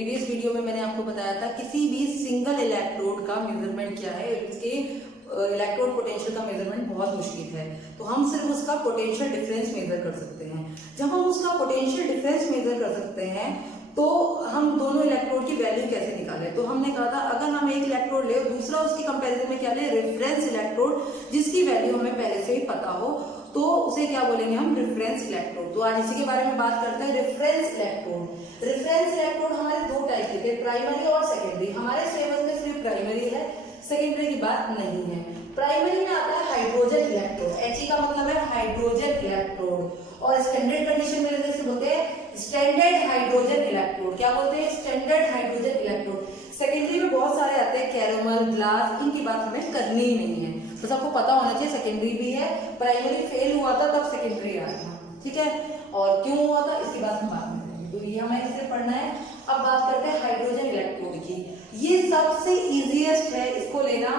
Previous video में मैंने आपको बताया था किसी भी सिंगल इलेक्ट्रोड का मेजरमेंट क्या है, इसके इलेक्ट्रोड पोटेंशियल का मेजरमेंट बहुत मुश्किल है। तो हम सिर्फ उसका पोटेंशियल डिफरेंस मेजर कर सकते हैं। जब हम उसका पोटेंशियल डिफरेंस मेजर कर सकते हैं तो हम दोनों इलेक्ट्रोड की वैल्यू कैसे निकालें। तो हमने कहा था अगर हम एक इलेक्ट्रोड ले दूसरा उसकी कंपैरिजन में क्या ले, रेफरेंस इलेक्ट्रोड, जिसकी वैल्यू हमें पहले से ही पता हो तो उसे क्या बोलेंगे हम, रेफरेंस इलेक्ट्रोड। तो आज इसी के बारे में बात करते हैं, रेफरेंस इलेक्ट्रोड। रेफरेंस इलेक्ट्रोड हमारे दो टाइप के थे, प्राइमरी और सेकेंडरी। हमारे सिलेबस में सिर्फ प्राइमरी है, सेकेंडरी की बात नहीं है। प्राइमरी में आता है हाइड्रोजन इलेक्ट्रोड, He का मतलब है हाइड्रोजन इलेक्ट्रोड, और स्टैंडर्ड कंडीशन में जैसे बोलते हैं स्टैंडर्ड हाइड्रोजन इलेक्ट्रोड। क्या बोलते हैं, स्टैंडर्ड हाइड्रोजन इलेक्ट्रोड। सेकेंडरी में बहुत सारे आते हैं, कैरामल, ग्लास, इनकी बात हमें करनी ही नहीं है, बस आपको पता होना चाहिए सेकेंडरी भी है। प्राइमरी फेल हुआ था तब सेकेंडरी आया था, ठीक है, और क्यों हुआ था इसकी बात हम बाद में करेंगे। तो ये हमें इसे पढ़ना है। अब बात करते हैं हाइड्रोजन इलेक्ट्रोड की। ये सबसे इजीएस्ट है इसको लेना,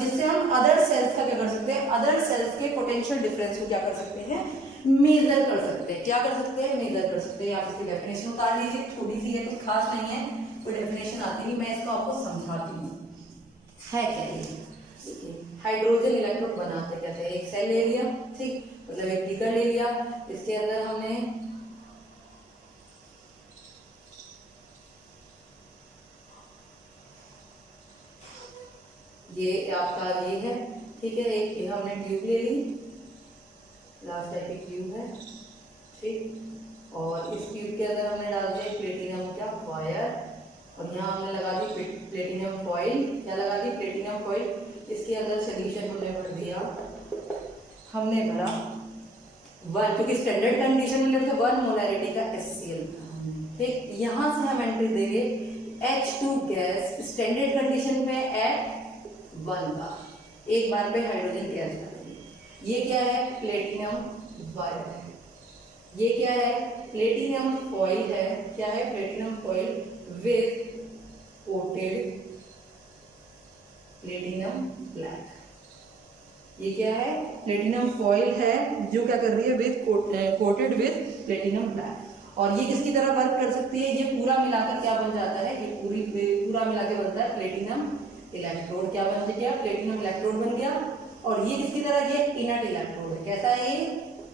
जिससे हम अदर सेल्स का क्या कर सकते हैं, अदर सेल्स के पोटेंशियल डिफरेंस को क्या कर सकते हैं, मेजर कर सकते हैं। क्या कर सकते हैं, मेजर कर सकते हैं। आप इसकी डेफिनेशन उतार लीजिए, छोटी सी है, कुछ खास नहीं है, कोई डेफिनेशन आती नहीं, मैं इसको आपको समझाती हूँ है क्या ये। हाइड्रोजन इलेक्ट्रोड बनाते क्या थे, एक सेल ले लिया, ठीक, मतलब एक बीकर ले लिया, इसके अंदर हमने ये आपका ये है, ठीक है, एक हमने ट्यूब ले ली, लास्ट टाइप की ट्यूब है, ठीक, और इस ट्यूब के अंदर हमने डाल दिया प्लेटिनम क्या वायर, और यहाँ हमने लगा दी प्लेटिनम फॉइल। क्या लगा दी, प्लेटिनम फॉइल। इसके अंदर सोल्यूशन हमने भर दिया, हमने भरा 1, क्योंकि स्टैंडर्ड कंडीशन में लेते 1 मोलैरिटी का HCl, ठीक। यहाँ से हम एंट्री देंगे H2 गैस, स्टैंडर्ड कंडीशन में एट 1 का, एक बार पे हाइड्रोजन गैस करेंगे। ये क्या है, प्लेटिनम वायर। ये क्या है, प्लेटिनम फॉइल है। क्या है, platinum foil with coated platinum black. ये क्या है, प्लेटिनम फॉइल है जो क्या कर रही है, with coated with platinum black. और ये किसकी तरह वर्क कर सकती है, ये पूरा मिलाकर क्या बन जाता है, ये पूरा मिला के बनता है प्लेटिनम इलेक्ट्रोड। क्या बन गया, प्लेटिनम इलेक्ट्रोड बन गया। और ये किसकी तरह, ये इनर्ट इलेक्ट्रोड है। कैसा है ये,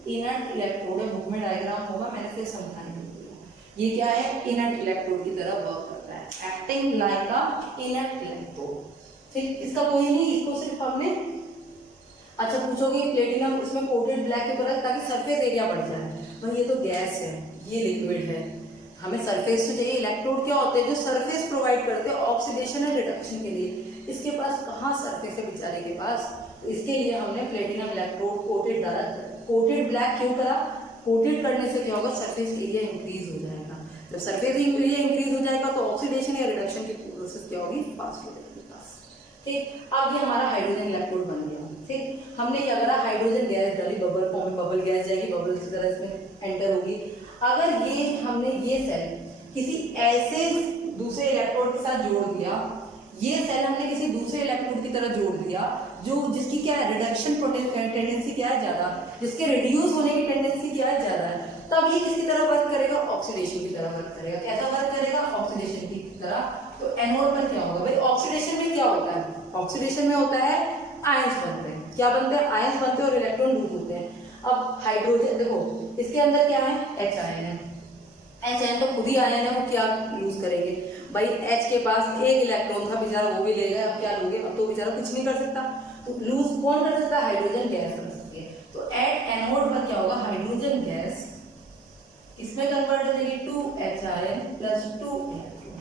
इनर्ट इलेक्ट्रोड है। बुक में डायग्राम होगा, मैंने फिर समझाने के लिए। ये क्या है, इनर्ट इलेक्ट्रोड की तरह वर्क करता है, acting like a inert electrode, ठीक। इसका कोई नहीं, इसको सिर्फ हमने, अच्छा पूछोगे प्लेटिनम इसमें कोटेड ब्लैक के ऊपर ताकि सरफेस एरिया बढ़ जाए, भाई ये तो गैस है, ये लिक्विड है, हमें सरफेस तो चाहिए। इलेक्ट्रोड क्या होते हैं, जो सरफेस प्रोवाइड करते हैं ऑक्सीडेशन और रिडक्शन के लिए। इसके पास कहाँ सरफेस है बेचारे के पास, तो इसके लिए हमने प्लेटिनम इलेक्ट्रोड कोटेड डाला। कोटेड ब्लैक क्यों करा, कोटेड करने से क्या होगा, सरफेस एरिया इंक्रीज हो जाएगा। जब सरफेस एरिया इंक्रीज हो जाएगा तो ऑक्सीडेशन या रिडक्शन की प्रोसेस क्या होगी, फास्ट हो जाएगी, ठीक। अब ये हमारा हाइड्रोजन इलेक्ट्रोड बन गया, ठीक। हमने क्या करा, हाइड्रोजन गैस डाली, बबल फॉर्म में बबल गैस जाएगी, बबल की तरह इसमें एंटर होगी। अगर ये हमने ये सेल किसी ऐसे दूसरे इलेक्ट्रोड के साथ जोड़ दिया, ये सेल हमने किसी दूसरे इलेक्ट्रोड की तरह जोड़ दिया जो जिसकी क्या है, रिडक्शन टेंडेंसी क्या है ज्यादा, जिसके रिड्यूस होने की टेंडेंसी क्या है ज्यादा है, तब ये किसकी तरह वर्क करेगा, ऑक्सीडेशन की तरह वर्क करेगा। कैसा वर्क करेगा, ऑक्सीडेशन की तरह। तो एनोड पर क्या होगा भाई, ऑक्सीडेशन में क्या होता है, ऑक्सीडेशन में होता है आयंस बनते हैं। क्या बनते हैं, आयंस बनते हैं और इलेक्ट्रॉन लूज होते हैं। अब हाइड्रोजन देखो, इसके अंदर क्या है, H आयन है। H आयन तो खुद ही आयन है, वो क्या लूज करेंगे भाई, H के पास एक इलेक्ट्रॉन था बेचारा, वो भी ले गया, अब क्या लोगे, अब तो बेचारा कुछ नहीं कर सकता। तो लूज कौन कर सकता है, हाइड्रोजन गैस कर सकती है। तो एट एनोड पर क्या होगा, हाइड्रोजन गैस इसमें कन्वर्ट हो जाएगी to H ion plus 2 electron.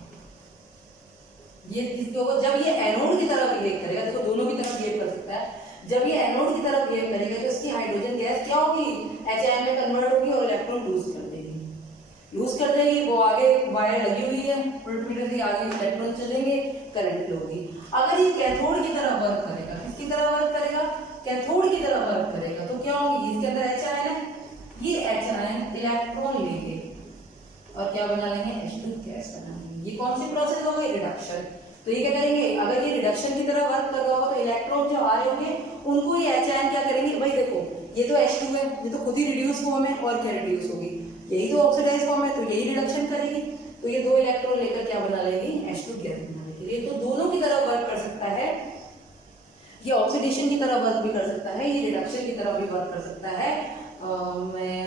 ये किसके होगा, जब ये एनोड की तरफ बिहेव करेगा, देखो दोनों की तरफ बिहेव कर सकता है। जब ये एनोड की तरफ बिहेव करेगा तो इसकी हाइड्रोजन गैस क्या होगी, H आयन में कन्वर्ट होगी और इलेक्ट्रॉन लूज कर देगी, लूज कर देगी। वो आगे वायर लगी हुई है, वोल्टमीटर से आगे इलेक्ट्रॉन चलेंगे, करंट फ्लो होगी। अगर ये कैथोड की तरह वर्क करेगा, किसकी तरह वर्क करेगा, कैथोड की तरह वर्क करेगा, तो क्या होगी, इसके अंदर H आयन है, ये H आयन इलेक्ट्रॉन लेंगे और क्या बना लेंगे, H2 गैस बना लेंगे। ये कौन सी प्रोसेस हो गई, रिडक्शन। तो ये क्या करेंगे, अगर ये रिडक्शन की तरह वर्क कर रहा होगा तो इलेक्ट्रॉन जो आ रहे होंगे उनको ये H आयन क्या करेंगे, भाई देखो ये तो H2 है, ये तो खुद ही रिड्यूस फॉर्म है, और क्या रिड्यूस होगी, यही तो ऑक्सीडाइज फॉर्म है, तो यही रिडक्शन करेगी। तो ये 2 इलेक्ट्रॉन लेकर क्या बना लेगी, H2 गैस बना लेगी। ये तो दोनों की तरह वर्क कर सकता है, ये ऑक्सीडेशन की तरह वर्क भी कर सकता है, ये रिडक्शन की तरह भी वर्क कर सकता है। मैं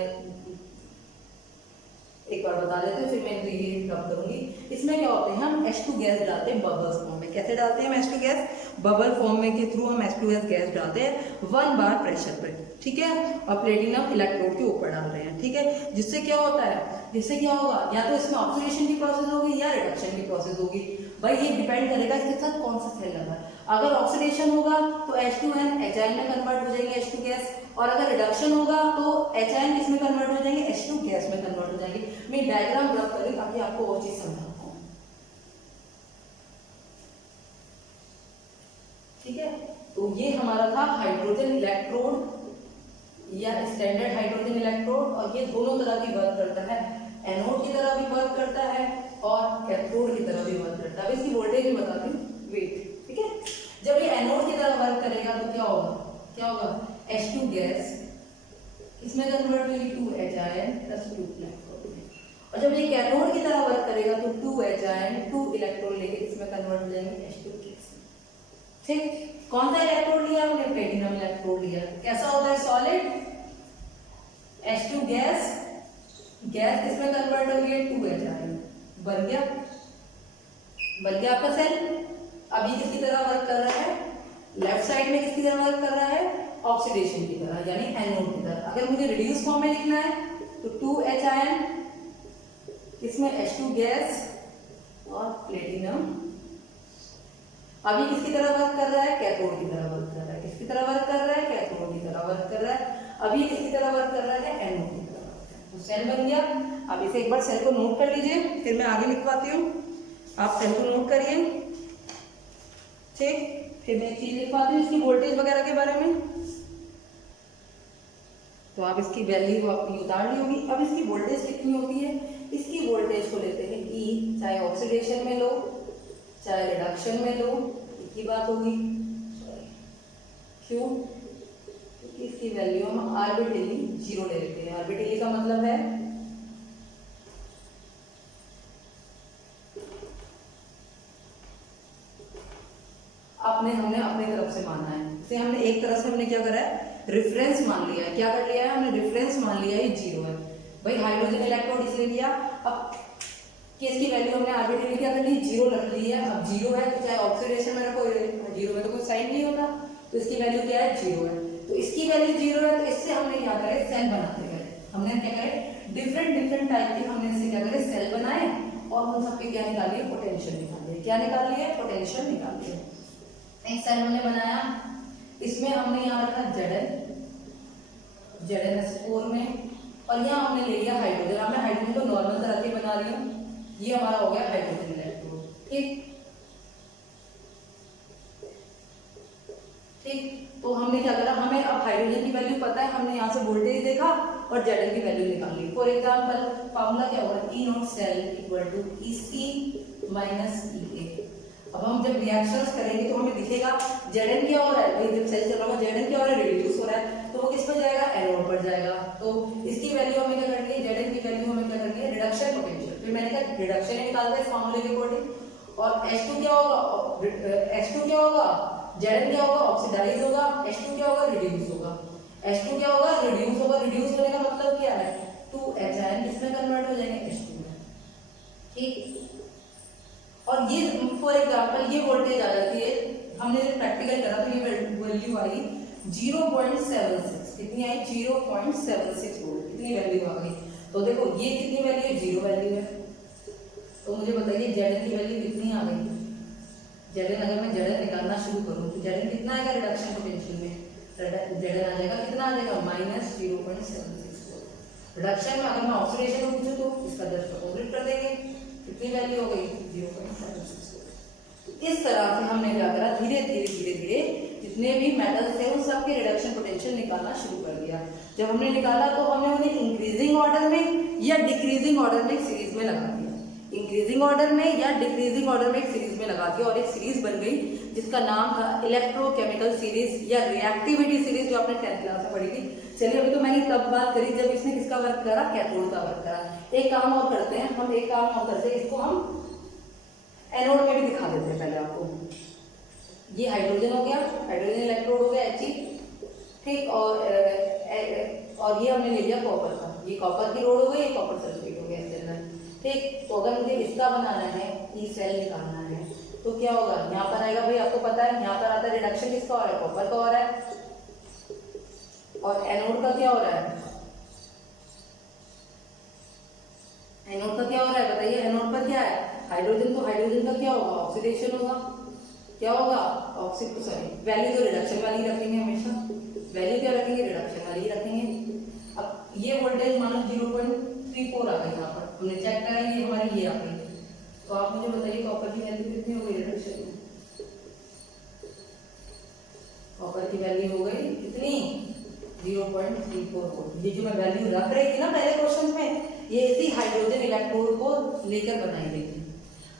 एक बार बता देते हैं, फिर मैं ये कब करूंगी। इसमें क्या होते हैं, हम H2 गैस डालते हैं बबल्स फॉर्म में। कैसे डालते हैं हम H2 गैस, बबल फॉर्म में के थ्रू हम H2 गैस डालते हैं 1 बार प्रेशर पे, ठीक है, और प्लेटिनम इलेक्ट्रोड के ऊपर डाल रहे हैं, ठीक है। जिससे क्या होता है, जिससे क्या होगा, या तो इसमें ऑक्सीडेशन की प्रोसेस होगी या रिडक्शन की प्रोसेस होगी। भाई ये डिपेंड करेगा इसके साथ कौन सा सेल लगा है। अगर ऑक्सीडेशन होगा तो H2N एचाइन में कन्वर्ट हो जाएंगे H2 गैस, और अगर रिडक्शन होगा तो एचाइन किसमें कन्वर्ट हो जाएंगे, H2 गैस में कन्वर्ट हो जाएंगे। मैं डायग्राम ड्रा कर रही हूं ताकि आपको वो चीज समझाता हूं, ठीक है। तो ये हमारा था हाइड्रोजन इलेक्ट्रोड या स्टैंडर्ड हाइड्रोजन इलेक्ट्रोड, और ये दोनों तरह की वर्क करता है, एनोड की तरह भी वर्क करता है और कैथोड की तरह भी वर्क करता है। इसकी वोल्टेज भी बताती हूँ, वेट, ठीक है। जब ये एनोड की तरह वर्क करेगा तो क्या होगा, क्या होगा, H2 गैस इसमें कन्वर्ट होगी 2H प्लस 2 इलेक्ट्रॉन, और जब ये कैथोड की तरह वर्क करेगा तो 2H 2 इलेक्ट्रॉन लेके इसमें कन्वर्ट हो जाएंगे H2 गैस, ठीक। कौन सा इलेक्ट्रोड लिया हमने, प्लेटिनम इलेक्ट्रोड लिया। कैसा होता है, सॉलिड, H2 गैस, गैस किसमें कन्वर्ट हो गई, 2H बन गया, बन गया आपका सेल। अब ये किसकी तरह वर्क कर रहा है, लेफ्ट साइड में किसकी तरह वर्क कर रहा है, ऑक्सीडेशन की तरह, यानी एनोड की तरह। अगर मुझे रिड्यूस फॉर्म में लिखना है तो 2H आयन, इसमें H2 गैस और प्लेटिनम। अभी किसकी तरह वर्क कर रहा है, कैथोड की तरह वर्क कर रहा है। किसकी तरह वर्क कर रहा है, कैथोड की तरह वर्क कर रहा है। अभी किसकी तरह वर्क कर रहा है, एनोड की तरह वर्क कर रहा है। तो सेल बन गया। अब इसे एक बार सेल को नोट कर लीजिए, फिर मैं आगे लिखवाती हूँ। आप सेल को नोट करिए, ठीक। फिर मैं एक चीज लिखवाती हूँ इसकी वोल्टेज वगैरह के बारे में, तो आप इसकी वैल्यू आपकी उतार ली होगी। अब इसकी वोल्टेज कितनी होती है, इसकी वोल्टेज को लेते हैं E, चाहे ऑक्सीडेशन में लो चाहे रिडक्शन में लो, एक ही बात होगी। क्यों, क्योंकि इसकी वैल्यू हम आर्बिट्रली 0 ले लेते हैं। आर्बिट्रली का मतलब है हमने अपने तरफ से माना है। इसे हमने एक तरफ से हमने क्या करा है, रेफरेंस मान लिया है। क्या कर लिया है हमने, रेफरेंस मान लिया है, ये 0 है। भाई हाइड्रोजन इलेक्ट्रोड इसलिए लिया, अब केस की वैल्यू हमने आर्बिट्रली क्या कर ली, 0 रख ली है। अब 0 है तो चाहे ऑक्सीडेशन में रखो, 0 में तो कोई साइन नहीं होता, तो इसकी वैल्यू क्या है, 0 है। तो इसकी वैल्यू 0 है, तो इससे हमने क्या करे, सेल बनाते गए। हमने क्या करे, डिफरेंट टाइप के हमने इससे क्या करे, सेल बनाए, और उन सबके क्या निकालिए, पोटेंशियल निकालिए। क्या निकालिए, पोटेंशियल निकालिए। एक सेल हमने बनाया, इसमें हमने यहाँ रखा Zn में, और यहाँ हमने ले लिया हाइड्रोजन। मैं हाइड्रोजन को नॉर्मल तरह के बना रही हूँ। ये हमारा हो गया हाइड्रोजन इलेक्ट्रोड, ठीक। तो हमने क्या करा, हमें अब हाइड्रोजन की वैल्यू पता है, हमने यहाँ से वोल्टेज देखा और Zn की वैल्यू निकाल ली। फॉर एग्जाम्पल फॉर्मूला क्या होगा, E naught cell equal to EC minus EA। अब हम जब रिएक्शंस करेंगे तो हमें दिखेगा Zn क्या हो रहा है, भाई जब सेल चल रहा होगा Zn क्या हो रहा है, रिड्यूस हो रहा है, तो वो किस पर जाएगा, एनोड पर जाएगा। तो इसकी वैल्यू हमें क्या करनी है, Zn की वैल्यू हमें क्या करनी है, रिडक्शन पोटेंशियल। फिर मैंने कहा रिडक्शन ही निकालते हैं इस फार्मूले के अकॉर्डिंग। और H2 क्या होगा, Zn क्या होगा, ऑक्सीडाइज होगा, H2 क्या होगा, रिड्यूस होगा। H2 क्या होगा, रिड्यूस होगा। रिड्यूस होने का मतलब क्या है, 2H किसमें कन्वर्ट हो जाएंगे, H2 में, ठीक। और ये फॉर एग्जांपल ये वोल्टेज आ जाती है, हमने जब प्रैक्टिकल करा तो ये वैल्यू आई 0.76। कितनी आई, 0.76 वोल्ट, कितनी वैल्यू आ गई। तो देखो ये कितनी वैल्यू है, 0 वैल्यू है। तो मुझे बताइए Zn की वैल्यू कितनी आ गई। Zn अगर मैं Zn निकालना शुरू करूँ तो Zn कितना आएगा, रिडक्शन पोटेंशियल में Zn आ जाएगा, कितना आ जाएगा, माइनस 0.76 वोल्ट। रिडक्शन में अगर मैं ऑक्सीडेशन में पूछूं तो इसका जस्ट अपोजिट कर देंगे, कितनी वैल्यू हो गई, 0.76 वोल्ट। इस तरह से हमने क्या करा, धीरे धीरे जितने भी मेटल्स थे उन सब के रिडक्शन पोटेंशियल निकालना शुरू कर दिया। जब हमने निकाला तो हमने उन्हें इंक्रीजिंग ऑर्डर में या डिक्रीजिंग ऑर्डर में एक सीरीज में लगा दिया। इंक्रीजिंग ऑर्डर में या डिक्रीजिंग ऑर्डर में एक सीरीज में लगा दिया और एक सीरीज बन गई जिसका नाम था इलेक्ट्रोकेमिकल सीरीज या रिएक्टिविटी सीरीज, जो आपने 10th क्लास में पढ़ी थी। चलिए अभी तो मैंने तब बात करी जब इसने किसका वर्क करा, कैथोड का वर्क करा। एक काम और करते हैं हम, एक काम और करते हैं, इसको हम एनोड में भी दिखा देते हैं पहले आपको। ये हाइड्रोजन हो गया, हाइड्रोजन इलेक्ट्रोड हो गया He, ठीक, और ये हमने ले लिया कॉपर का, ये कॉपर की रोड हो गई, ये कॉपर सल्फेट हो गया इसके अंदर, ठीक। तो अगर मुझे इसका बनाना है, ई सेल निकालना है, तो क्या होगा, यहाँ पर आएगा भाई, आपको पता है यहाँ पर आता है रिडक्शन किसका हो रहा है, कॉपर का हो रहा है, और एनोड का क्या हो रहा है, एनोड का क्या हो रहा है बताइए, एनोड पर क्या है हाइड्रोजन, तो हाइड्रोजन का क्या होगा, ऑक्सीडेशन होगा, क्या होगा सॉरी वैल्यू तो रिडक्शन वाली रखेंगे हमेशा, वैल्यू क्या रखेंगे, रिडक्शन वाली रखेंगे। अब ये वोल्टेज मान लो 0.34 आ गई, यहाँ पर हमने चेक करा, ये हमारी ये आ गई, तो आप मुझे बताइए कॉपर की वैल्यू कितनी हो गई रिडक्शन में, कॉपर की वैल्यू हो गई कितनी 0.34। ये जो मैं वैल्यू रख रही थी ना पहले क्वेश्चन में, ये इसी हाइड्रोजन इलेक्ट्रोड को लेकर बनाई गई थी।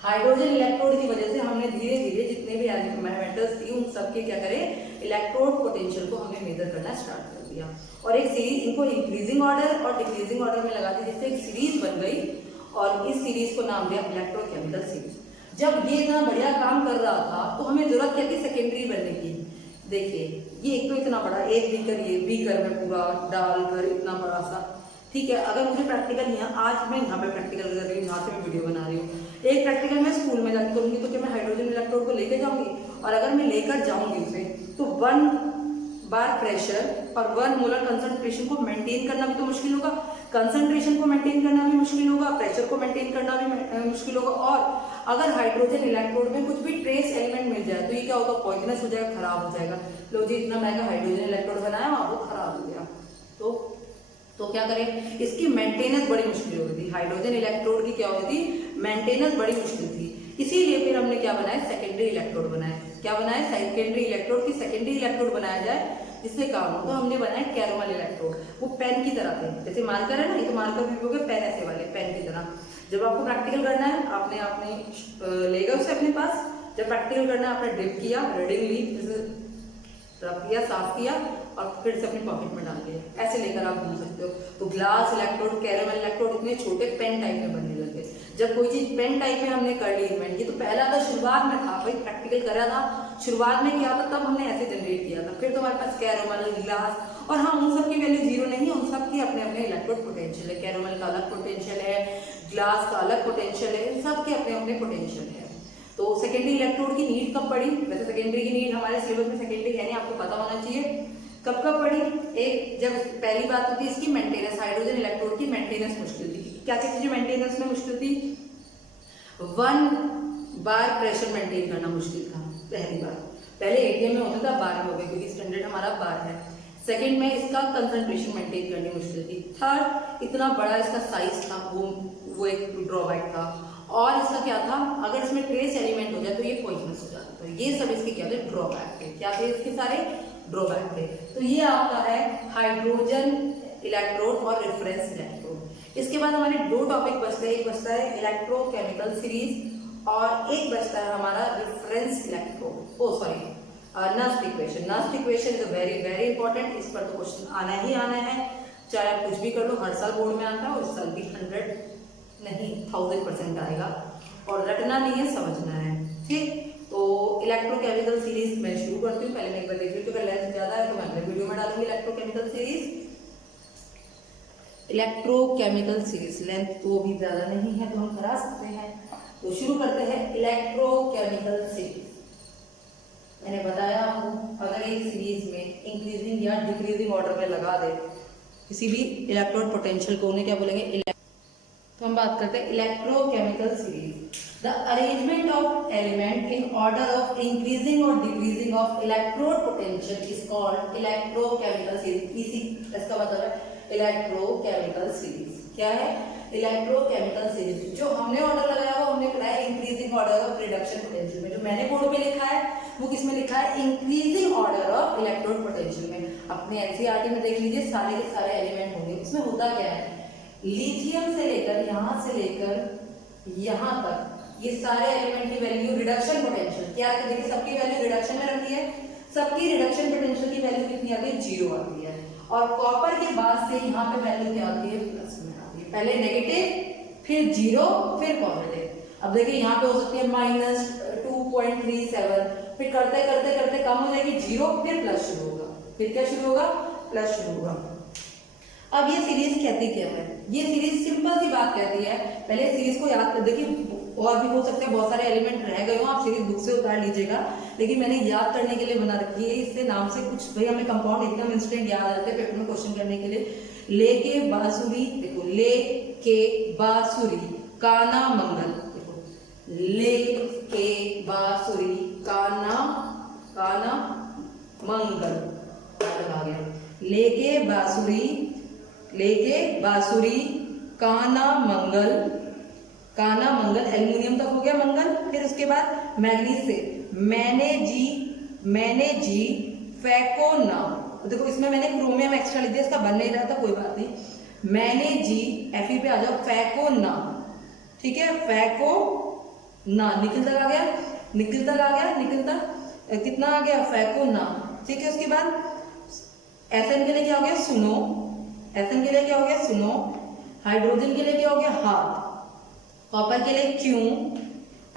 हाइड्रोजन इलेक्ट्रोड की वजह से हमने धीरे धीरे जितने भी मेटल्स थी उन सबके क्या करें, इलेक्ट्रोड पोटेंशियल को हमने मेजर करना स्टार्ट कर दिया, और एक सीरीज इनको इंक्रीजिंग ऑर्डर और डिक्रीजिंग ऑर्डर में लगा दी, जिससे एक सीरीज बन गई, और इस सीरीज को नाम दिया इलेक्ट्रोकेमिकल सीरीज। जब ये इतना बढ़िया काम कर रहा था तो हमें जरूरत क्या थी, सेकेंडरी बनने की। देखिए ये एक तो इतना बड़ा एक बीकर, ये बीकर में पूरा डालकर इतना बड़ा सा, ठीक है। अगर मुझे प्रैक्टिकल यहाँ, आज मैं यहाँ पे प्रैक्टिकल कर रही हूँ, यहाँ से मैं वीडियो बना रही हूँ, एक प्रैक्टिकल मैं स्कूल में जाकर करूँगी, तो क्या मैं हाइड्रोजन इलेक्ट्रोड को लेकर जाऊंगी, और अगर मैं लेकर जाऊंगी उसे, तो 1 बार प्रेशर और 1 मोलर कंसंट्रेशन को मेंटेन करना भी तो मुश्किल होगा, कंसंट्रेशन को मेंटेन करना भी मुश्किल होगा, प्रेशर को मेंटेन करना भी मुश्किल होगा, और अगर हाइड्रोजन इलेक्ट्रोड में कुछ भी ट्रेस एलिमेंट मिल जाए तो ये क्या होगा, पॉइजनस हो जाएगा, खराब हो जाएगा। लो जी इतना महंगा हाइड्रोजन इलेक्ट्रोड बनाया वो खराब हो गया, तो क्या करें, इसकी मेंटेनेंस बड़ी मुश्किल हो गई थी, हाइड्रोजन इलेक्ट्रोड की क्या होती थी, मेंटेनेंस बड़ी मुश्किल थी। इसीलिए फिर हमने क्या बनाया, सेकेंडरी इलेक्ट्रोड बनाया, क्या बनाया, सेकेंडरी इलेक्ट्रोड की सेकेंडरी इलेक्ट्रोड बनाया जाए, जिससे काम हो। तो हमने बनाया कैरोमल इलेक्ट्रोड, वो पेन की तरह थे, जैसे मार्कर है ना, ये तो मार्कर भी हो गए, पेन ऐसे वाले पेन की तरह। जब आपको प्रैक्टिकल करना है आपने लेगा उसे अपने पास, जब प्रैक्टिकल करना है आपने डिप किया, रीडिंग ली, रख दिया, साफ किया, और फिर से अपनी पॉकेट में डाल दिया, ऐसे लेकर आप घूम सकते हो। तो ग्लास इलेक्ट्रोड, कैरेमल इलेक्ट्रोड इतने छोटे पेन टाइप में बनने लगे। जब कोई चीज पेन टाइप में हमने कर ली इन्वेंट, ये तो पहला था, शुरुआत में था भाई, प्रैक्टिकल करा था, शुरुआत में किया था, तब हमने ऐसे जनरेट किया था। फिर तो हमारे पास कैरेमल, ग्लास, और हाँ उन सब की वैल्यू 0 नहीं है, उन सब की अपने अपने इलेक्ट्रोड पोटेंशियल है, कैरेमल का अलग पोटेंशियल है, ग्लास का अलग पोटेंशियल है, इन सब के अपने अपने पोटेंशियल है। तो सेकेंडरी इलेक्ट्रोड की नीड कब पड़ी, वैसे सेकेंडरी की नीड हमारे सिलेबस में सेकेंडरी है नहीं, आपको पता होना चाहिए कब कब पड़ी। एक जब पहली बात होती है इसकी मेंटेनेंस, हाइड्रोजन इलेक्ट्रोड की मेंटेनेंस मुश्किल थी। क्या क्या चीजें मेंटेनेंस में मुश्किल थी, 1 बार प्रेशर मेंटेन करना मुश्किल था, पहली बार, पहले एटीएम में होता था, बार में हो गया क्योंकि स्टैंडर्ड हमारा बार है। सेकंड में इसका कंसंट्रेशन मेंटेन करनी मुश्किल थी। थर्ड, इतना बड़ा इसका साइज था, वो एक ड्रॉबैक था। और इसका क्या था, अगर इसमें ट्रेस एलिमेंट हो जाए तो ये पॉइजनस हो जाता था। ये सब इसके क्या थे, ड्रॉबैक थे। क्या थे इसके सारे ड्रॉबैक थे। तो ये आपका है हाइड्रोजन इलेक्ट्रोड और रेफरेंस इलेक्ट्रोड। इसके बाद हमारे 2 टॉपिक बचते हैं, एक बचता है इलेक्ट्रोकेमिकल सीरीज और एक बचता है हमारा reference electrode, oh sorry Nernst equation. Nernst equation is very very important, इस पर तो क्वेश्चन आना ही आना है, चाहे आप कुछ भी कर लो, हर साल बोर्ड में आता है, और इस साल भी 100 नहीं 1000% आएगा, और रटना नहीं है, समझना है, ठीक। तो इलेक्ट्रोकेमिकल सीरीज मैं शुरू करती हूँ। पहले मैं एक बार देख लीजिए, अगर लेंथ ज्यादा है तो मैं अगले वीडियो में डालूंगी electrochemical series. Electrochemical series length तो भी ज्यादा नहीं है तो हम करा सकते हैं, तो शुरू करते हैं इलेक्ट्रोकेमिकल सीरीज। मैंने बताया आपको, अगर एक सीरीज में इंक्रीजिंग या डिक्रीजिंग ऑर्डर में लगा दे किसी भी इलेक्ट्रोड पोटेंशियल को, उन्हें क्या बोलेंगे, तो हम बात करते हैं electrochemical series. The arrangement of element in order of increasing और decreasing of electrode potential is called electrochemical series. इसी इसका मतलब है इलेक्ट्रोकेमिकल सीरीज। क्या है, इलेक्ट्रोकेमिकल सीरीज। जो हमने ऑर्डर लगाया वो हमने कराया increasing order of reduction potential में। जो मैंने बोर्ड पे लिखा है वो किसमें लिखा है, increasing order of electrode potential में। अपने एनसीईआरटी में देख लीजिए, सारे के सारे एलिमेंट होंगे। इसमें होता क्या है, लिथियम से लेकर यहाँ से लेकर यहाँ तक ये सारे एलिमेंट की वैल्यू रिडक्शन पोटेंशियल क्या है, देखिए सबकी वैल्यू रिडक्शन में रखी है, सबकी रिडक्शन पोटेंशियल की वैल्यू कितनी आती है, 0 आती है। और कॉपर के बाद से यहाँ पे वैल्यू क्या आती है, प्लस में आती है, पहले नेगेटिव फिर 0 फिर पॉजिटिव। अब देखिए यहाँ पे हो सकती है -2.37, फिर करते करते करते कम हो जाएगी 0, फिर प्लस शुरू होगा, फिर क्या शुरू होगा, प्लस शुरू होगा। अब ये सीरीज कहती क्या है, ये सीरीज सिंपल सी बात कहती है, पहले सीरीज को याद कर, देखिए और भी हो सकते हैं बहुत सारे एलिमेंट रह गए हो, आप सीरीज बुक से उतार लीजिएगा, लेकिन मैंने याद करने के लिए बना रखी है, इससे नाम से कुछ भाई हमें कंपाउंड एकदम इंस्टेंट याद आ जाते हैं पेपर में क्वेश्चन करने के लिए। ले के बांसुरी, देखो ले के बांसुरी काना मंगल, देखो ले के बांसुरी काना काना मंगल आ गया, लेके बांसुरी, लेके बांसुरी काना मंगल, काना मंगल एल्युमिनियम तक हो गया मंगल, फिर उसके बाद मैग्नीज से मैंने जी फैको ना, देखो इसमें मैंने क्रोमियम एक्स्ट्रा लिख दिया, इसका बन नहीं रहा था कोई बात नहीं, मैंने जी एफी पे आ जाओ फैको ना, ठीक है, फैको ना, निकल तक आ गया, निकल तक आ गया, निकल तक कितना आ गया, फैको ना, ठीक है। उसके बाद एसएन के लिए क्या हो गया, सुनो, एसएन के लिए क्या हो गया, सुनो, हाइड्रोजन के लिए क्या हो गया, हाथ, कॉपर के लिए क्यों,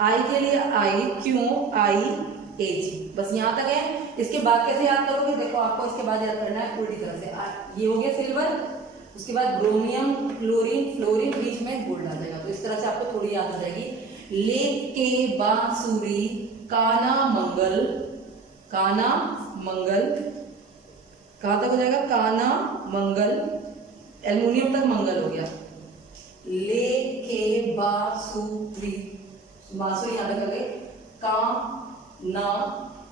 आई के लिए आई, क्यों आई ए जी, बस यहाँ तक है। इसके बाद कैसे याद करोगे, देखो आपको इसके बाद याद करना है उल्टी तरह से, ये हो गया सिल्वर, उसके बाद ब्रोमियम, क्लोरीन, फ्लोरीन, बीच में गोल्ड आ जाएगा, तो इस तरह से आपको थोड़ी याद हो जाएगी। लेके बांसुरी काना मंगल, काना मंगल कहाँ तक हो जाएगा, काना मंगल, एल्युमिनियम तक मंगल हो गया, लेके बांसुरी, बांसुरी यहाँ तक आ गई, का ना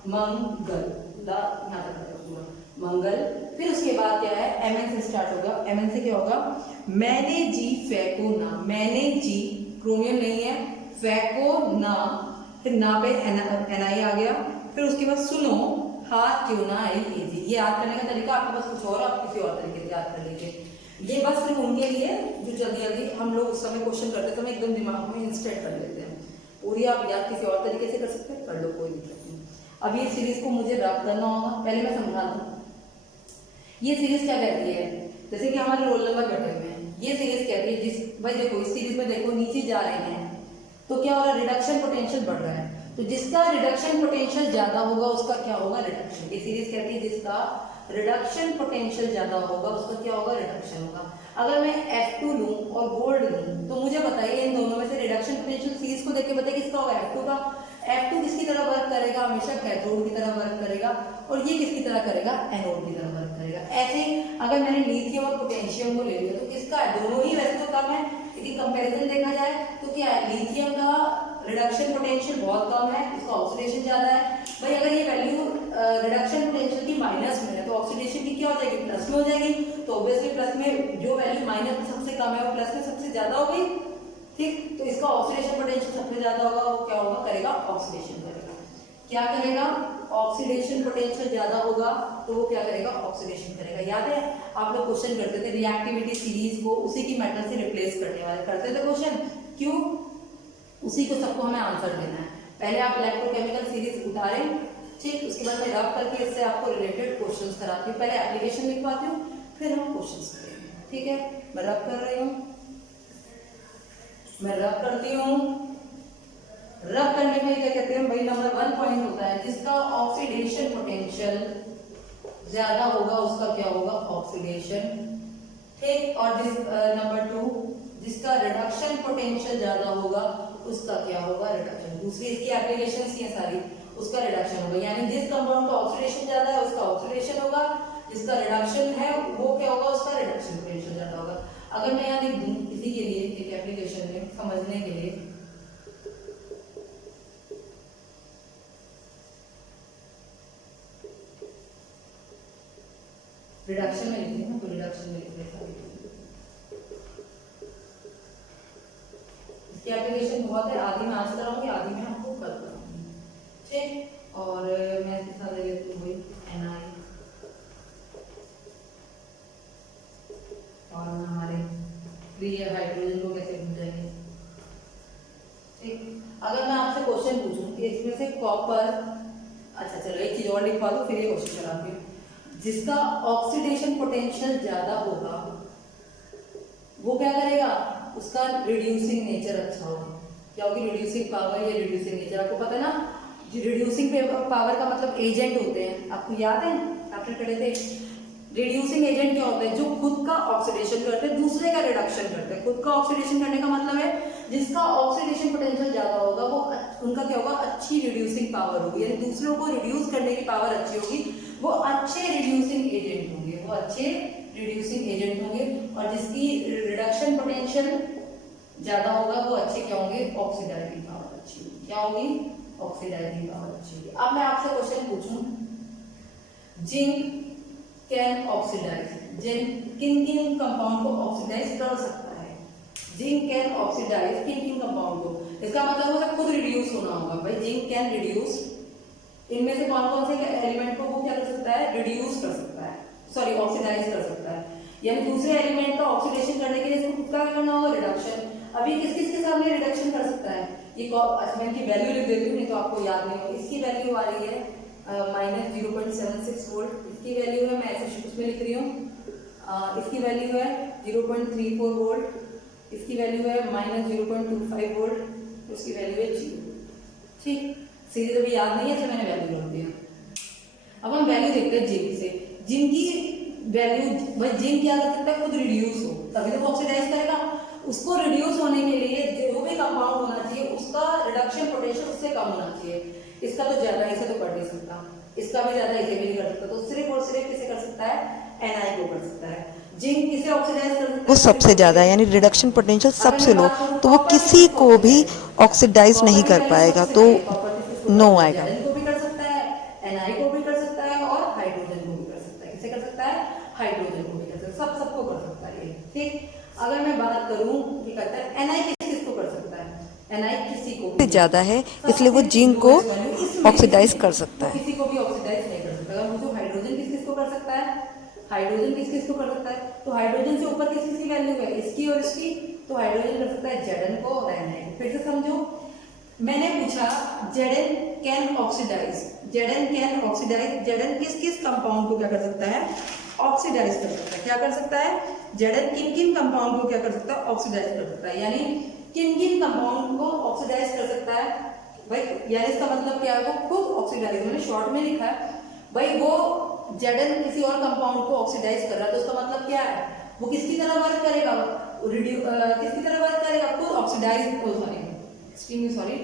मंगल, ला यहाँ तक पूरा मंगल, फिर उसके बाद क्या है, एमएन से स्टार्ट होगा, एमएन से क्या होगा, मैंने जी फैको ना, मैंने जी क्रोमियम नहीं है, फैको ना, फिर ना पे एनआई आ गया, फिर उसके बाद सुनो हाथ क्यों ना आई ए जी, ये याद करने का तरीका आपके पास कुछ और, आप किसी और तरीके से याद कर लीजिए, ये बस सिर्फ उनके लिए जो जल्दी जल्दी हम लोग उस समय क्वेश्चन करते समय एकदम दिमाग में इंस्टेंट कर लेते हैं, पूरी आप याद किसी और तरीके से कर सकते हैं, कर लो, कोई दिक्कत नहीं। अब ये सीरीज को मुझे रब करना होगा, पहले मैं समझा दूं ये सीरीज क्या कहती है, जैसे कि हमारे रोल नंबर बैठे हुए हैं, ये सीरीज कहती है जिस भाई देखो इस सीरीज में देखो नीचे जा रहे हैं तो क्या हो रहा है, रिडक्शन पोटेंशियल बढ़ रहा है, तो जिसका रिडक्शन पोटेंशियल ज्यादा होगा उसका क्या होगा, रिडक्शन। ये सीरीज कहती है जिसका रिडक्शन पोटेंशियल ज्यादा होगा उसका क्या होगा, रिडक्शन होगा। अगर मैं F2 लूं और गोल्ड लूं तो मुझे बताइए इन दोनों में से रिडक्शन पोटेंशियल सीरीज को देख के बताइए किसका होगा, F2 का। F2 किसकी तरह वर्क करेगा, हमेशा कैथोड की तरह वर्क करेगा, और ये किसकी तरह करेगा, एनोड की तरह वर्क करेगा। ऐसे अगर मैंने लिथियम और पोटेशियम को ले लिया तो किसका है, दोनों ही वैसे तो कम है, लेकिन कंपैरिजन देखा जाए तो क्या है, लिथियम का रिडक्शन पोटेंशियल बहुत कम है, इसका ऑक्सीडेशन ज्यादा है। भाई अगर ये वैल्यू रिडक्शन पोटेंशियल की माइनस में है तो ऑक्सीडेशन की क्या हो जाएगी, प्लस में हो जाएगी, तो ऑब्वियसली प्लस में जो वैल्यू माइनस में सबसे कम है वो प्लस में सबसे ज्यादा हो गई, ठीक, तो इसका ऑक्सीडेशन पोटेंशियल सबसे ज्यादा होगा, वो क्या होगा, करेगा ऑक्सीडेशन करेगा, क्या करेगा, ऑक्सीडेशन पोटेंशियल ज्यादा होगा तो वो क्या करेगा, ऑक्सीडेशन करेगा। याद है आप लोग क्वेश्चन करते थे रिएक्टिविटी सीरीज को उसी की मेथड से रिप्लेस करने वाले करते थे क्वेश्चन, क्यों, उसी को सबको हमें आंसर देना है। पहले आप इलेक्ट्रोकेमिकल सीरीज उतारें, ठीक, उसके बाद मैं रब करके इससे आपको रिलेटेड क्वेश्चंस कराती हूँ, पहले एप्लीकेशन लिखवाती हूँ फिर हम क्वेश्चंस करेंगे, ठीक है। मैं रब कर रही हूँ, मैं रब करती हूँ, रब करने में क्या कहते हैं भाई, नंबर 1 पॉइंट होता है जिसका ऑक्सीडेशन पोटेंशियल ज्यादा होगा उसका क्या होगा, ऑक्सीडेशन, ठीक, और जिस नंबर 2 जिसका रिडक्शन पोटेंशियल ज्यादा होगा उसका क्या होगा, रिडक्शन। दूसरी इसकी एप्लीकेशंस ये सारी, उसका रिडक्शन होगा, यानी जिस कंपाउंड का ऑक्सीडेशन ज्यादा है उसका ऑक्सीडेशन होगा, जिसका रिडक्शन है वो क्या होगा, उसका रिडक्शन पोटेंशियल ज्यादा होगा। अगर मैं यहाँ लिख दूं इसी के लिए एक एप्लीकेशन में समझने के लिए, रिडक्शन में लिखते हैं ना, तो रिडक्शन में लिखते हैं, इसकी एप्लीकेशन बहुत है, आदि में आज कराऊंगी, आदि में आपको कल कराऊंगी, ठीक। और मैं इसके साथ ले लेती हूँ NI और हमारे फ्री हाइड्रोजन को कैसे भूल जाएंगे, ठीक। कॉपर, अच्छा चलो एक चीज और लिखवा दो फिर ये क्वेश्चन कराती हूँ। जिसका ऑक्सीडेशन पोटेंशियल ज्यादा होगा वो क्या करेगा, उसका रिड्यूसिंग नेचर अच्छा होगा। क्या होगी, रिड्यूसिंग पावर या रिड्यूसिंग नेचर। आपको पता है ना, रिड्यूसिंग पावर का मतलब एजेंट होते हैं, आपको याद है आपने पढ़े थे। रिड्यूसिंग एजेंट क्या होता है, जो खुद का ऑक्सीडेशन करते हैं दूसरे का रिडक्शन करते हैं। खुद का ऑक्सीडेशन करने का मतलब है जिसका ऑक्सीडेशन पोटेंशियल ज्यादा होगा वो उनका क्या होगा, अच्छी रिड्यूसिंग पावर होगी, यानी दूसरों को रिड्यूस करने की पावर अच्छी होगी, वो अच्छे रिड्यूसिंग एजेंट होंगे, वो अच्छे रिड्यूसिंग एजेंट होंगे। और जिसकी रिडक्शन पोटेंशियल ज्यादा होगा वो अच्छे क्या होंगे, ऑक्सीडाइजिंग पावर अच्छी होगी। क्या होगी, ऑक्सीडाइजिंग पावर अच्छी होगी। अब मैं आपसे क्वेश्चन पूछूं, जिंक कैन ऑक्सीडाइज, किन किन कंपाउंड को ऑक्सीडाइज कर सकता है। जिंक कैन ऑक्सीडाइज किन किन कंपाउंड को, इसका मतलब उसे खुद रिड्यूस होना होगा। भाई जिंक कैन रिड्यूस, इनमें से कौन कौन से एलिमेंट को वो क्या कर सकता है, रिड्यूस कर सकता है, सॉरी ऑक्सीडाइज कर सकता है। यानी दूसरे एलिमेंट का ऑक्सीडेशन करने के लिए इसको खुद का करना होगा रिडक्शन। अभी किस किस के सामने रिडक्शन कर सकता है, ये मैं इनकी वैल्यू लिख देती हूँ नहीं तो आपको याद नहीं होगी। इसकी वैल्यू आ रही है -0.76 वोल्ट, इसकी वैल्यू है, मैं ऐसे उसमें लिख रही हूँ, इसकी वैल्यू है 0.34 वोल्ट, इसकी वैल्यू है -0.25 वोल्ट, उसकी वैल्यू है 0। ठीक, सीरीज अभी याद नहीं है तो मैंने वैल्यू रख दिया। अब हम वैल्यू देखते हैं जिंक से। जिंक की वैल्यू, भाई जिंक क्या कर सकता है, खुद रिड्यूस हो तभी तो ऑक्सीडाइज करेगा। उसको रिड्यूस होने के लिए जो भी कंपाउंड होना चाहिए उसका रिडक्शन पोटेंशियल उससे कम होना चाहिए। इसका तो ज्यादा, इसे तो कर नहीं सकता, इसका भी ज्यादा, इसे भी नहीं कर सकता, तो सिर्फ और सिर्फ किसे कर सकता है, Na को कर सकता है। जिंक किसे ऑक्सीडाइज कर सकता है, वो सबसे ज़्यादा, यानी रिडक्शन पोटेंशियल सबसे लो, तो वो किसी को भी ऑक्सीडाइज नहीं कर पाएगा, तो नो आएगा। को भी कर सकता है, Na को भी कर सकता है और हाइड्रोजन को भी कर सकता है। किसे कर सकता है, हाइड्रोजन को भी कर सकता है, सबको कर सकता है ये। ठीक, अगर मैं बात करूं कि कहता है Na किसको कर सकता है, Na किसी को भी ज़्यादा है इसलिए वो जिंक को ऑक्सीडाइज कर सकता है। किसी को भी ऑक्सीडाइज नहीं कर सकता। अगर मुझे हाइड्रोजन किस को कर सकता है, हाइड्रोजन किस को कर सकता है, तो हाइड्रोजन से ऊपर किसकी वैल्यू है, इसकी और इसकी, तो हाइड्रोजन कर सकता है Zn को और Na को। फिर से समझो, मैंने पूछा Zn can oxidise, Zn can oxidise, Zn किस कंपाउंड को क्या कर सकता है, ऑक्सीडाइज कर सकता है। क्या कर सकता है, Zn किन किन कंपाउंड को क्या कर सकता है, ऑक्सीडाइज कर सकता है। यानी किन किन कंपाउंड को ऑक्सीडाइज कर सकता है भाई, यानी इसका मतलब क्या है, वो खुद ऑक्सीडाइज, मैंने शॉर्ट में लिखा है भाई, वो Zn किसी और कंपाउंड को ऑक्सीडाइज कर रहा है, तो उसका मतलब क्या है, वो किसकी तरह वर्क करेगा, किसकी तरह वर्क करेगा, खुद oxidise, sorry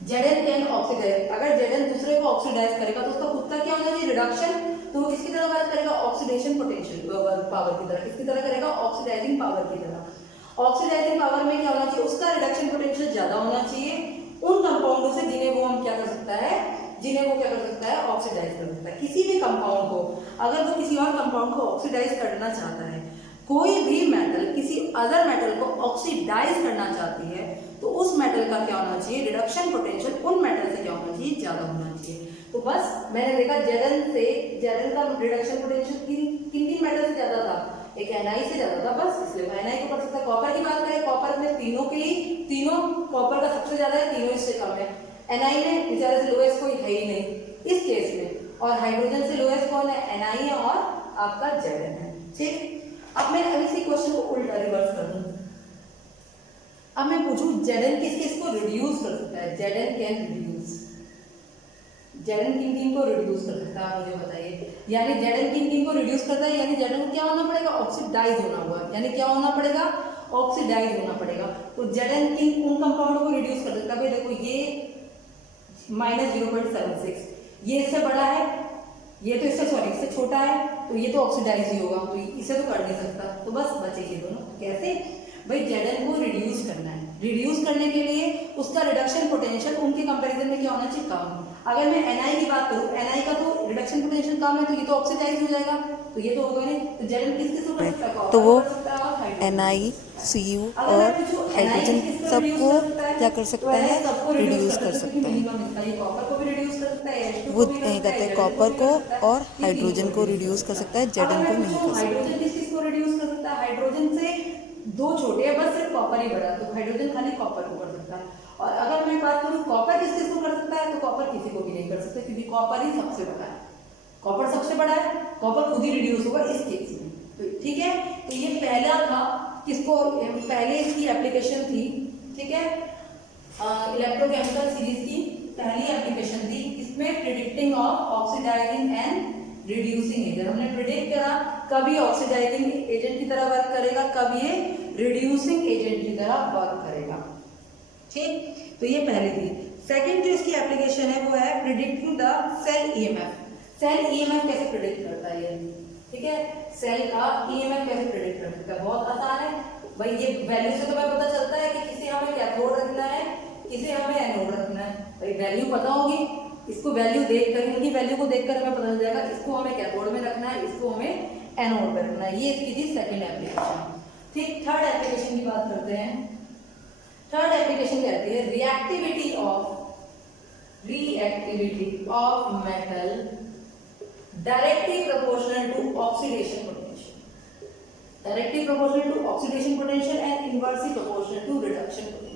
Zn can oxidise. अगर Zn दूसरे को ऑक्सीडाइज करेगा तो उसका खुद का क्या होना चाहिए, रिडक्शन, तो वो किसकी तरह वर्क करेगा, ऑक्सीडेशन पोटेंशियल पावर की तरह। किसकी तरह करेगा, ऑक्सीडाइजिंग पावर की तरह। ऑक्सीडाइजिंग पावर में क्या होना चाहिए, उसका रिडक्शन पोटेंशियल ज्यादा होना चाहिए उन कंपाउंडों से जिन्हें वो हम क्या कर सकता है, जिन्हें वो क्या कर सकता है, ऑक्सीडाइज कर सकता है। किसी भी कंपाउंड को अगर वो किसी और कंपाउंड को ऑक्सीडाइज करना चाहता है, कोई भी मेटल किसी अदर मेटल को ऑक्सीडाइज करना चाहती है, तो उस मेटल का क्या होना चाहिए, रिडक्शन पोटेंशियल उन मेटल से क्या होना चाहिए, ज्यादा होना चाहिए। तो बस मैंने देखा Zn का रिडक्शन पोटेंशियल किन मेटल से ज्यादा था, एक Na से ज्यादा था, बस इसलिए Na को कर सकता है। कॉपर की बात करें, कॉपर में तीनों कॉपर का सबसे ज्यादा है, तीनों इससे कम है। Na में बेचारे से लोएस्ट कोई है ही नहीं इस केस में, और हाइड्रोजन से लोएस्ट कौन है, Na है और आपका Zn है। ठीक, अब मैं इसी क्वेश्चन को उल्टा रिवर्स कर दूं। अब मैं पूछूं Zn किस को रिड्यूस कर सकता है, Zn कैन रिड्यूस, Zn किन को रिड्यूस कर सकता है, मुझे बताइए। यानी Zn किन को रिड्यूस करता है, यानी Zn को क्या होना पड़ेगा, ऑक्सीडाइज होना होगा, यानी क्या होना पड़ेगा, ऑक्सीडाइज होना पड़ेगा। तो Zn किन उन कंपाउंड को रिड्यूस कर सकता है, भाई देखो ये -0.76, ये इससे बड़ा है, ये तो इससे छोटा है, तो ये तो ऑक्सीडाइज ही होगा, तो इसे तो कर नहीं सकता, तो बस बचे ये दोनों। कैसे भाई, Zn को रिड्यूस करना है, रिड्यूस करने के लिए उसका रिडक्शन पोटेंशियल उनके कंपैरिजन में क्या होना चाहिए, कम। अगर मैं Na की बात करूं, Na का तो रिडक्शन पोटेंशियल कम है, तो ये तो ऑक्सीडाइज हो जाएगा, तो ये तो होगा नहीं। तो Zn किस को कर सकता है, तो वो Na, Cu और हाइड्रोजन सबको क्या कर सकता है, रिड्यूस कर सकता है। कॉपर को भी रिड्यूस कर सकता है, वो कहते हैं कॉपर को और हाइड्रोजन को रिड्यूस कर सकता है, Zn को नहीं कर सकता। हाइड्रोजन किस को रिड्यूस कर सकता है, हाइड्रोजन से दो छोटे हैं, बस सिर्फ कॉपर ही बड़ा, तो हाइड्रोजन खाली कॉपर को कर सकता है। और अगर मैं बात करूँ कॉपर किस किस को कर सकता है, तो कॉपर किसी को भी नहीं कर सकता, क्योंकि कॉपर ही सबसे बड़ा है, कॉपर सबसे बड़ा है, कॉपर खुद ही रिड्यूस होगा इस केस में। तो ठीक है, तो ये पहला था, किसको पहले इसकी एप्लीकेशन थी, ठीक है, इलेक्ट्रोकेमिकल सीरीज की पहली एप्लीकेशन थी, इसमें predicting of oxidising and reducing agent. हमने प्रिडिक्ट करा कभी ऑक्सीडाइजिंग एजेंट की तरह वर्क करेगा, कब ये रिड्यूसिंग एजेंट की तरह वर्क करेगा, ठीक। तो ये पहली थी। सेकंड जो इसकी एप्लीकेशन है वो है predicting the cell EMF. Cell EMF कैसे प्रिडिक्ट करता है ये, ठीक है, सेल का ईएमएफ कैसे प्रिडिक्ट कर सकता है, बहुत आसान है भाई, ये वैल्यू से तो हमें पता चलता है कि किसे हमें कैथोड रखना है, किसे हमें एनोड रखना है, भाई वैल्यू पता होगी, इसको वैल्यू देखकर, इनकी वैल्यू को देखकर हमें पता चल जाएगा इसको हमें कैथोड में रखना है, इसको हमें एनोड में रखना है। ये इसकी थी सेकंड एप्लीकेशन, ठीक। थर्ड एप्लीकेशन की बात करते हैं। थर्ड एप्लीकेशन कहती है reactivity of metal directly proportional to oxidation potential, directly proportional to oxidation potential and inversely proportional to reduction potential.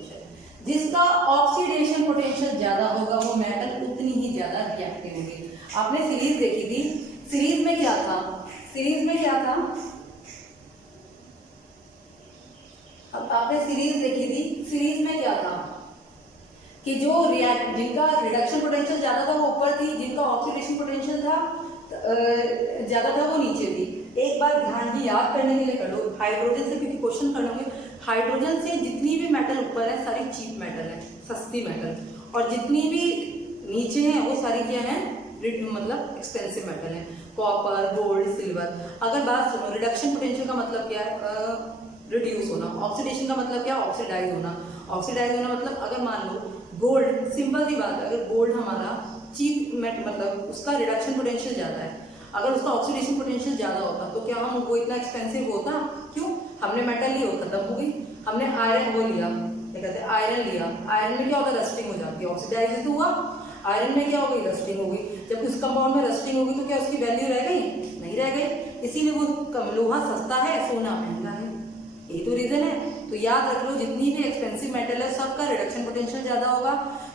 जिसका ऑक्सीडेशन पोटेंशियल ज्यादा होगा वो मेटल उतनी ही ज्यादा रिएक्टिव होगी। आपने सीरीज देखी थी, सीरीज में क्या था, सीरीज में क्या था, अब आपने सीरीज देखी थी, सीरीज में क्या था कि जो जिनका रिडक्शन पोटेंशियल ज्यादा था वो ऊपर थी, जिनका ऑक्सीडेशन पोटेंशियल था ज्यादा था वो नीचे थी। एक बार ध्यान की याद करने के लिए कर लो, हाइड्रोजन से, क्योंकि क्वेश्चन कर लोगे, हाइड्रोजन से जितनी भी मेटल ऊपर है सारी चीप मेटल है, सस्ती मेटल, और जितनी भी नीचे हैं वो सारी क्या है, मतलब एक्सपेंसिव मेटल है, कॉपर, गोल्ड, सिल्वर। अगर बात सुनो, रिडक्शन पोटेंशियल का मतलब क्या है, रिड्यूस होना, ऑक्सीडेशन का मतलब क्या, ऑक्सीडाइज होना, ऑक्सीडाइज होना मतलब अगर मान लो गोल्ड, सिंपल सी बात है, अगर गोल्ड हमारा चीप मेट मतलब उसका रिडक्शन पोटेंशियल ज्यादा है, अगर उसका ऑक्सीडेशन पोटेंशियल ज्यादा होता तो क्या हम वो इतना एक्सपेंसिव होता, क्यों, हमने मेटल लिया, खत्म हो गई, हमने आयरन वो लिया, क्या कहते हैं आयरन लिया, आयरन में क्या होगा, रस्टिंग हो जाती है, ऑक्सीडाइज तो हुआ, आयरन में क्या हो गई, रस्टिंग हो गई। जब उस कंपाउंड में रस्टिंग होगी तो क्या उसकी वैल्यू रह गई, नहीं रह गई, इसीलिए वो लोहा सस्ता है, सोना महंगा है, ये तो रीजन है। तो याद रख लो, जितनी भी एक्सपेंसिव मेटल है सबका रिडक्शन पोटेंशियल ज्यादा होगा,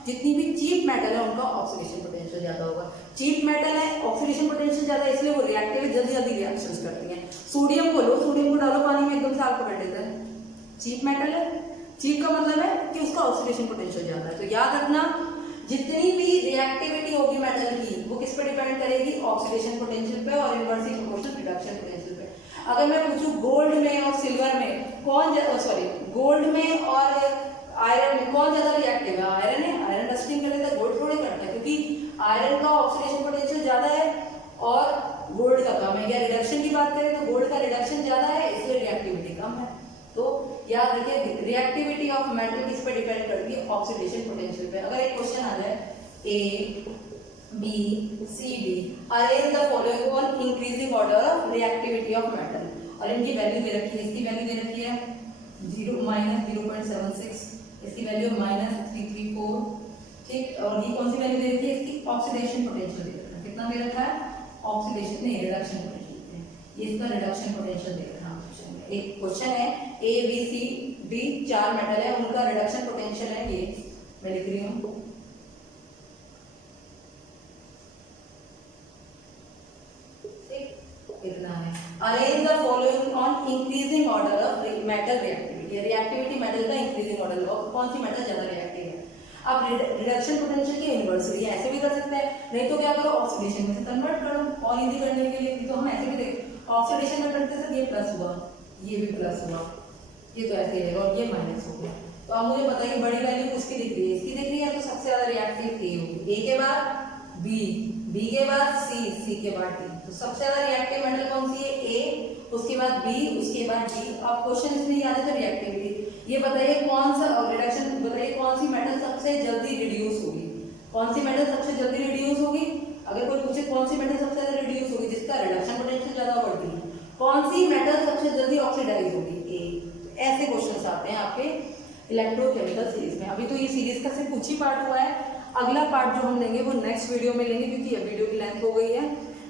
जितनी भी चीप मेटल है उनका ऑक्सीडेशन पोटेंशियल ज्यादा होगा। चीप मेटल है, ऑक्सीडेशन पोटेंशियल ज्यादा है, इसलिए वो रिएक्टिव जल्दी जल्दी रिएक्शंस करती हैं। सोडियम को लो, सोडियम को डालो पानी में, एकदम से आग पकड़ लेता है, चीप मेटल है, चीप का मतलब है कि उसका ऑक्सीडेशन पोटेंशियल ज्यादा है। तो याद रखना, जितनी भी रिएक्टिविटी होगी मेटल की वो किस पे डिपेंड करेगी, ऑक्सीडेशन पोटेंशियल पे और इनवर्सली प्रोपोर्शनल रिडक्शन पोटेंशियल पे। अगर मैं पूछूं गोल्ड में और सिल्वर में कौन गोल्ड में और आयरन में कौन ज्यादा रिएक्टिव है, आयरन है, आयरन रस्टिंग कर लेता है, गोल्ड थोड़े करता है, क्योंकि आयरन का ऑक्सीडेशन पोटेंशियल ज्यादा है और गोल्ड का कम है। या रिडक्शन की बात करें तो गोल्ड का रिडक्शन ज्यादा है, इसलिए रिएक्टिविटी कम है। तो याद रखिए, रिएक्टिविटी ऑफ मेटल किस पे डिपेंड करती है, ऑक्सीडेशन पोटेंशियल पे। अगर एक क्वेश्चन आ जाए, A B C D arrange the following on increasing order of reactivity of metal, और इनकी वैल्यू दे रखी है, इसकी वैल्यू दे रखी है 0-0.76, इसकी वैल्यू -334, ठीक। और ये कौन सी वैल्यू दे रखी है, इसकी ऑक्सीडेशन पोटेंशियल दे रखा है, कितना दे रखा है, ऑक्सीडेशन नहीं, रिडक्शन पोटेंशियल, ये इसका रिडक्शन पोटेंशियल दे रखा है। एक क्वेश्चन है, A B C D 4 metal है, उनका रिडक्शन पोटेंशियल है, ये मैं लिख रही हूँ, इतना है। Arrange the following on increasing order of metal reactivity, reactivity metal का इंक्रीजिंग ऑर्डर ऑफ कौन सी मेटल ज्यादा रिएक्टिव है। अब रिडक्शन पोटेंशियल की इनवर्सली ऐसे भी कर सकते हैं, नहीं तो क्या करो, ऑक्सीडेशन में से कन्वर्ट करो, और इजी करने के लिए तो हम ऐसे भी देख, ऑक्सीडेशन में करते हैं, ये प्लस हुआ, ये भी प्लस हुआ, ये तो ऐसे ही रहेगा, और ये माइनस हो गया। तो अब मुझे बताइए बड़ी वैल्यू किसकी दिख रही है, इसकी दिख रही है, तो सबसे ज्यादा रिएक्टिव ए होगी, ए के बाद बी, बी के बाद सी, सी के बाद डी। तो सबसे ज्यादा रिएक्टिव मेटल कौन सी है, ए, उसके बाद बी, उसके बाद डी। अब क्वेश्चन इसमें याद है तो रिएक्टिविटी, ये बताइए कौन सा, और रिडक्शन बताइए कौन सी मेटल सबसे जल्दी रिड्यूस होगी, कौन सी मेटल सबसे जल्दी रिड्यूस होगी। अगर कोई पूछे कौन सी मेटल सबसे ज्यादा रिड्यूस होगी, जिसका रिडक्शन पोटेंशियल ज्यादा होगा, डी। कौन सी मेटल सबसे जल्दी ऑक्सीडाइज होगी, ए। ऐसे क्वेश्चंस आते हैं आपके इलेक्ट्रोकेमिकल सीरीज में। अभी तो ये सीरीज का सिर्फ कुछ ही पार्ट हुआ है, अगला पार्ट जो हम लेंगे वो नेक्स्ट वीडियो में लेंगे, क्योंकि ये वीडियो की लेंथ हो गई है।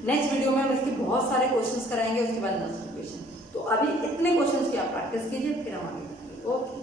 नेक्स्ट वीडियो में हम इसके बहुत सारे क्वेश्चंस कराएंगे, उसके बाद 10 क्वेश्चन। तो अभी इतने क्वेश्चंस की आप प्रैक्टिस कीजिए, फिर हम आगे बढ़ेंगे। ओके।